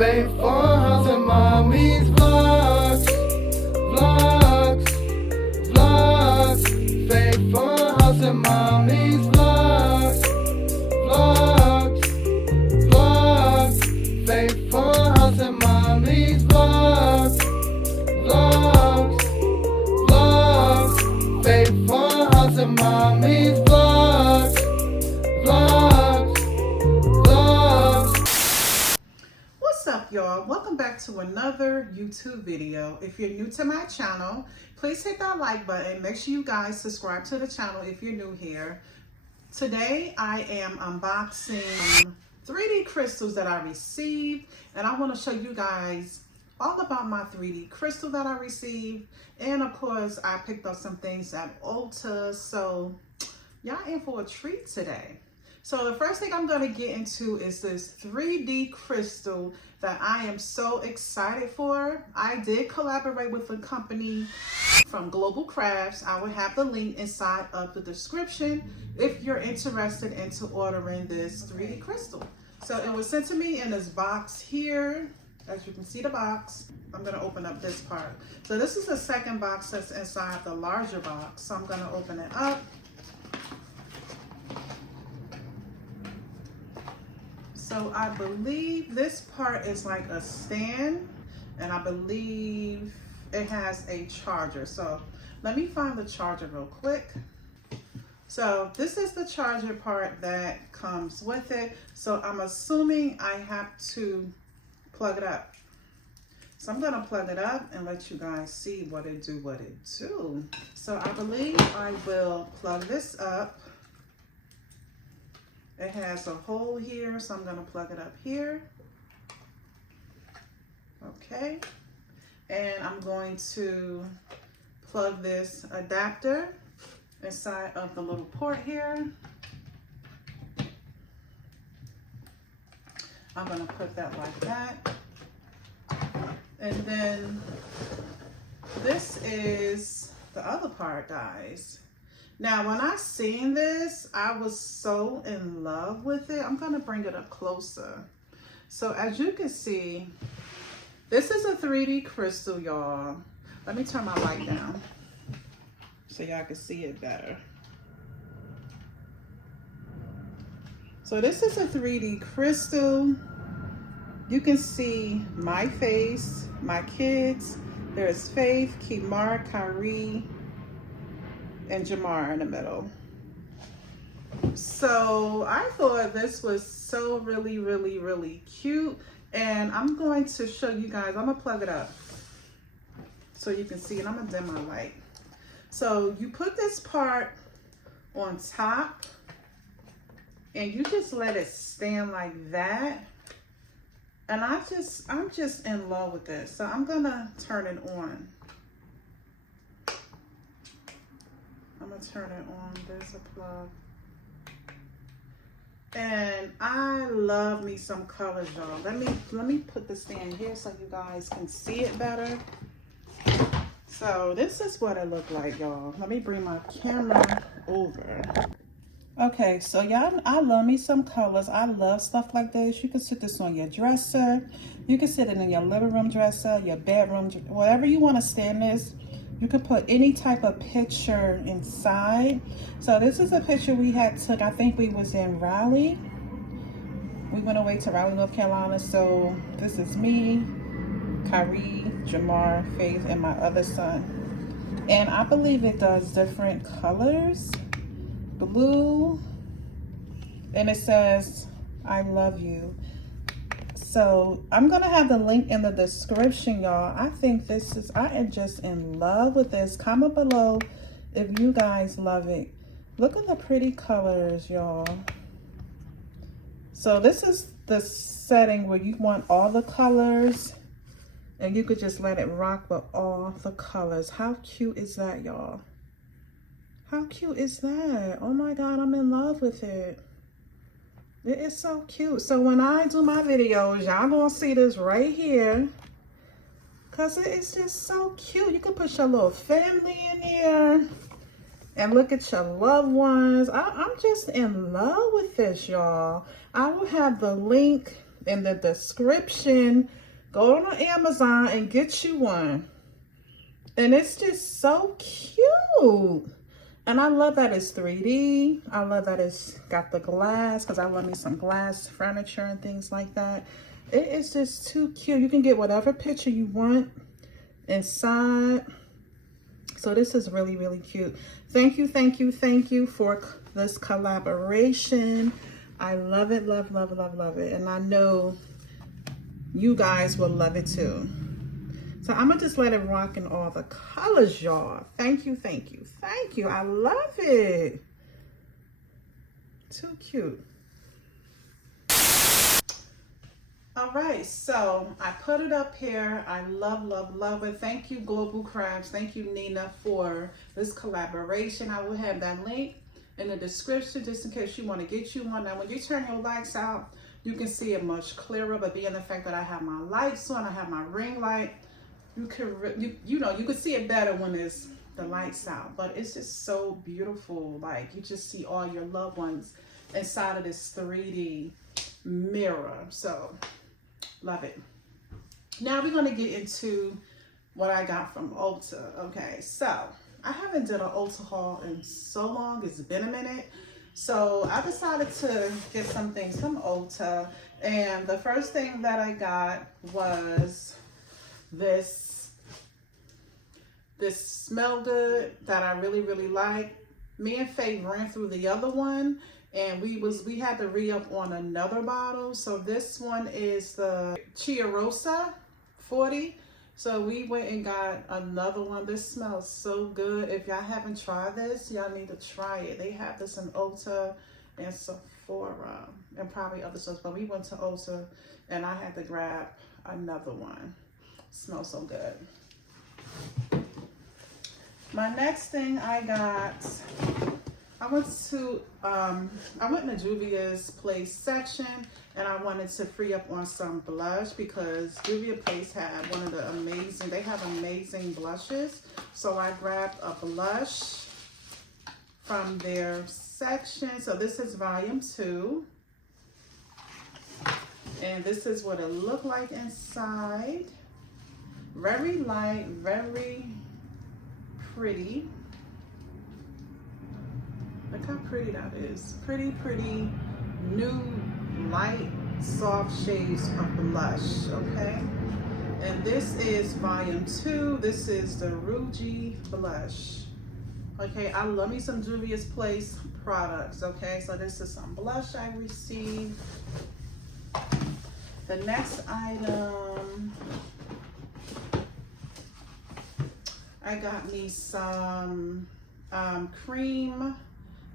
Faithful House and Mommy's vlogs, vlogs, vlogs. Faithful House and Mommy's vlogs, vlogs, vlogs. Faithful House and Mommy's vlogs, vlogs, vlogs. Faithful House and Mommy's vlogs, vlogs, vlogs. What's up, y'all? Welcome back to another YouTube video. If you're new to my channel, please hit that like button. Make sure you guys subscribe to the channel if you're new here. Today I am unboxing 3D crystals that I received, and I want to show you guys all about my 3D crystal that I received. And of course I picked up some things at Ulta, so y'all in for a treat today. So the first thing I'm going to get into is this 3D crystal that I am so excited for. I did collaborate with a company from Global Crafts. I will have the link inside of the description if you're interested into ordering this 3D crystal. So it was sent to me in this box here. As you can see the box, I'm going to open up this part. So this is the second box that's inside the larger box. So I'm going to open it up. So I believe this part is like a stand, and I believe it has a charger. So let me find the charger real quick. So this is the charger part that comes with it. So I'm assuming I have to plug it up. So I'm gonna plug it up and let you guys see what it do. So I believe I will plug this up. It has a hole here, so I'm gonna plug it up here. Okay, and I'm going to plug this adapter inside of the little port here. I'm gonna put that like that. And then this is the other part, guys. Now, when I seen this, I was so in love with it. I'm gonna bring it up closer. So as you can see, this is a 3D crystal, y'all. Let me turn my light down so y'all can see it better. So this is a 3D crystal. You can see my face, my kids. There's Faith, Kimar, Kyrie, and Jamar in the middle. So I thought this was so really cute, and I'm going to show you guys. I'm gonna plug it up so you can see it. I'm gonna dim my light. So you put this part on top and you just let it stand like that. And I'm just in love with this. So I'm gonna turn it on. I'm gonna turn it on. There's a plug. And I love me some colors, y'all. Let me put the stand here so you guys can see it better. So this is what it looked like, y'all. Let me bring my camera over. Okay, so y'all, I love me some colors. I love stuff like this. You can sit this on your dresser. You can sit it in your living room dresser, your bedroom, wherever you want to stand this. You can put any type of picture inside. So this is a picture we had took. I think we was in Raleigh. We went away to Raleigh, North Carolina. So this is me, Kyrie, Jamar, Faith, and my other son. And I believe it does different colors. Blue, and it says I love you. So I'm gonna have the link in the description, y'all. I think this is, I am just in love with this. Comment below if you guys love it. Look at the pretty colors, y'all. So this is the setting where you want all the colors, and you could just let it rock with all the colors. How cute is that, y'all? How cute is that? Oh my God, I'm in love with it. It is so cute. So when I do my videos, y'all gonna see this right here, because it is just so cute. You can put your little family in here and look at your loved ones. I'm just in love with this, y'all. I will have the link in the description. Go on Amazon and get you one. And it's just so cute. And I love that it's 3D. I love that it's got the glass, because I love me some glass furniture and things like that. It is just too cute. You can get whatever picture you want inside. So this is really, really cute. Thank you, thank you, thank you for this collaboration. I love it, love, love, love, love it. And I know you guys will love it too. So I'm gonna just let it rock in all the colors, y'all. Thank you, thank you, thank you. I love it. Too cute. All right, so I put it up here. I love, love, love it. Thank you, Global Crafts. Thank you, Nina, for this collaboration. I will have that link in the description just in case you want to get you one. Now, when you turn your lights out, you can see it much clearer. But being the fact that I have my lights on, I have my ring light, you can see it better when it's the lights out. But it's just so beautiful. Like, you just see all your loved ones inside of this 3D mirror. So love it. Now we're going to get into what I got from Ulta. Okay, so I haven't done an Ulta haul in so long. It's been a minute. So I decided to get some things from Ulta. And the first thing that I got was this Smell Good that I really, really like. Me and Faith ran through the other one, and we had to re-up on another bottle. So this one is the Chiarosa 40. So we went and got another one. This smells so good. If y'all haven't tried this, y'all need to try it. They have this in Ulta and Sephora and probably other stores. But we went to Ulta and I had to grab another one. It smells so good. My next thing I got, I went in Juvia's Place section, and I wanted to free up on some blush because Juvia Place had one of the they have amazing blushes. So I grabbed a blush from their section. So this is volume 2. And this is what it looked like inside. Very light, very pretty. Look how pretty that is. Pretty, pretty, new, light, soft shades of blush, okay? And this is volume 2. This is the Rouge blush. Okay, I love me some Juvia's Place products, okay? So this is some blush I received. The next item, I got me some cream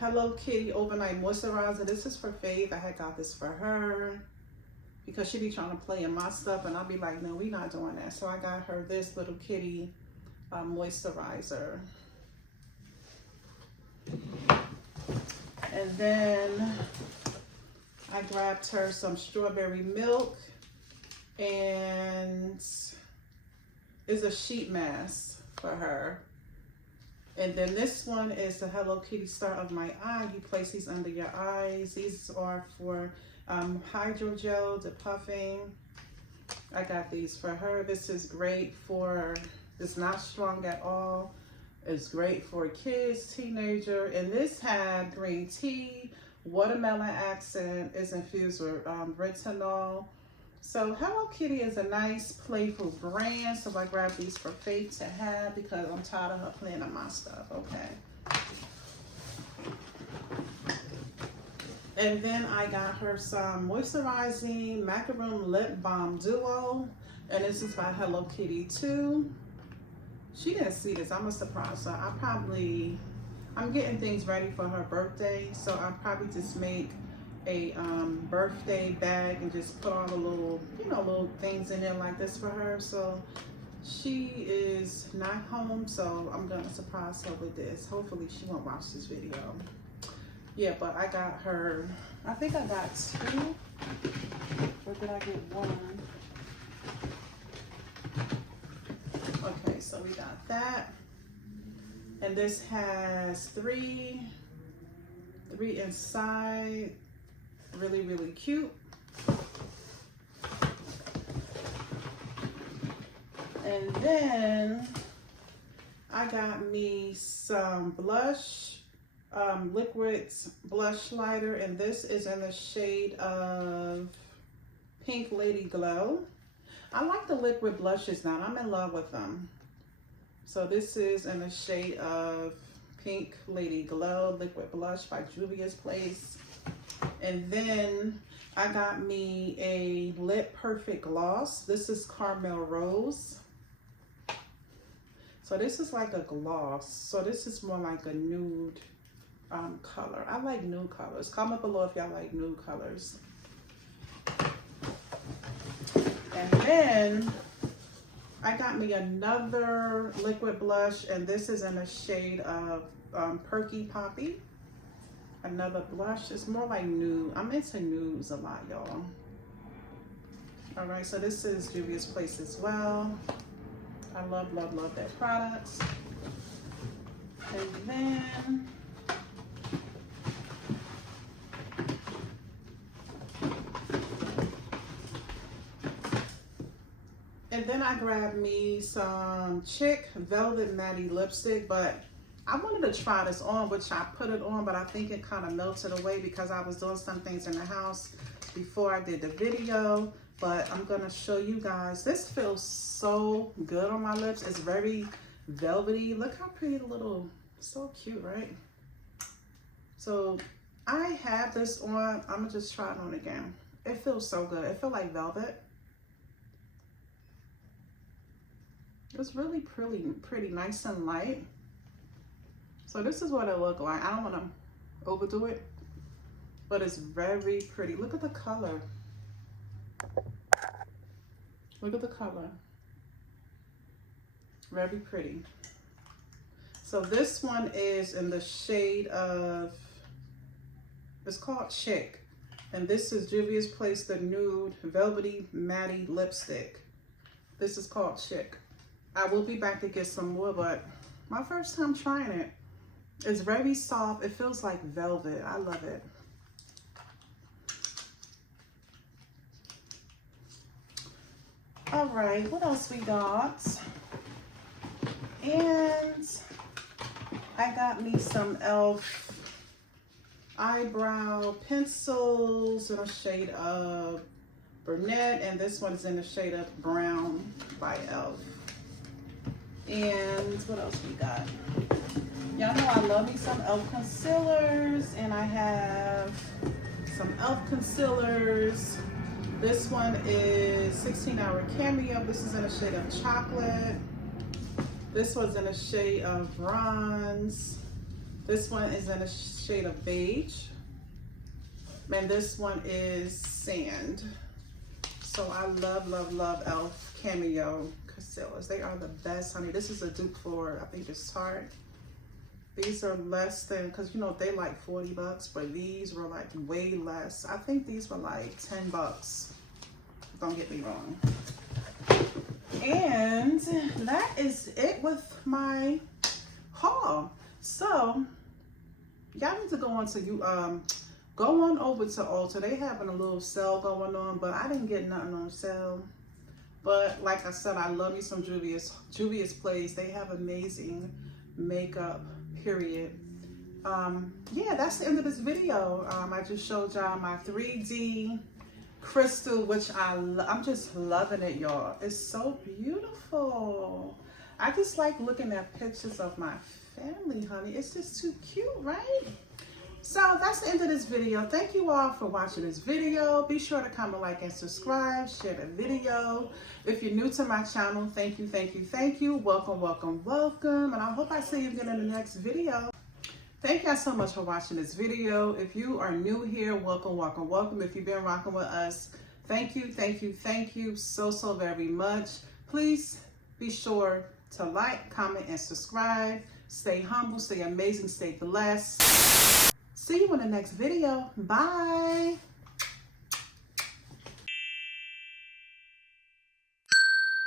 Hello Kitty overnight moisturizer. This is for Faith. I had got this for her because she be trying to play in my stuff, and I'll be like, no, we not doing that. So I got her this little kitty moisturizer. And then I grabbed her some strawberry milk, and it's a sheet mask for her. And then this one is the Hello Kitty Star of My Eye. You place these under your eyes. These are for hydrogel, the puffing. I got these for her. This is great for, it's not strong at all. It's great for kids, teenager. And this had green tea, watermelon accent, is infused with retinol. So Hello Kitty is a nice, playful brand. So I grabbed these for Faith to have because I'm tired of her playing on my stuff, okay? And then I got her some moisturizing macaroon lip balm duo. And this is by Hello Kitty too. She didn't see this, I'm a surprise. So I'm getting things ready for her birthday. So I'll probably just make a birthday bag and just put all the little, little things in there like this for her. So she is not home, so I'm gonna surprise her with this. Hopefully she won't watch this video. Yeah, but I got her, I think I got 2, or did I get 1? Okay, so we got that. And this has 3 inside. Really, really cute. And then I got me some blush, liquid blush lighter, and this is in the shade of Pink Lady Glow. I like the liquid blushes now. I'm in love with them. So this is in the shade of Pink Lady Glow liquid blush by Juvia's Place. And then I got me a Lip Perfect gloss. This is Caramel Rose. So this is like a gloss. So this is more like a nude color. I like nude colors. Comment below if y'all like nude colors. And then I got me another liquid blush, and this is in the shade of Perky Poppy. Another blush. It's more like nude. I'm into nudes a lot, y'all. All right, so this is Juvia's Place as well. I love, love, love their products. And then I grabbed me some Chick Velvet Matte Lipstick, but I wanted to try this on, which I put it on, but I think it kind of melted away because I was doing some things in the house before I did the video. But I'm gonna show you guys. This feels so good on my lips. It's very velvety. Look how pretty the little, so cute, right? So I have this on. I'm gonna just try it on again. It feels so good. It feels like velvet. It's really pretty nice and light. So this is what it looked like. I don't want to overdo it, but it's very pretty. Look at the color. Look at the color. Very pretty. So this one is in the shade of, it's called Chick. And this is Juvia's Place, the nude velvety matte lipstick. This is called Chick. I will be back to get some more, but my first time trying it. It's very soft. It feels like velvet. I love it. All right, what else we got? And I got me some e.l.f. eyebrow pencils in a shade of brunette, and this one is in the shade of brown by e.l.f. And what else we got? Y'all know I love me some e.l.f. concealers, and I have some e.l.f. concealers. This one is 16-Hour Cameo. This is in a shade of chocolate. This one's in a shade of bronze. This one is in a shade of beige. And this one is sand. So I love, love, love e.l.f. Cameo concealers. They are the best, honey. This is a dupe for, I think it's Tarte. These are less than, because you know they like 40 bucks, but these were like way less. I think these were like 10 bucks. Don't get me wrong. And that is it with my haul. So y'all need to go on to go on over to Ulta. They having a little sale going on, but I didn't get nothing on sale. But like I said, I love me some Juvia's Place. They have amazing makeup, period. Yeah, that's the end of this video. I just showed y'all my 3D crystal, which I'm just loving it, y'all. It's so beautiful. I just like looking at pictures of my family, honey. It's just too cute, right? So that's the end of this video. Thank you all for watching this video. Be sure to comment, like, and subscribe. Share the video. If you're new to my channel, thank you, thank you, thank you. Welcome, welcome, welcome. And I hope I see you again in the next video. Thank y'all so much for watching this video. If you are new here, welcome, welcome, welcome. If you've been rocking with us, thank you, thank you, thank you so, so very much. Please be sure to like, comment, and subscribe. Stay humble, stay amazing, stay blessed. See you in the next video. Bye.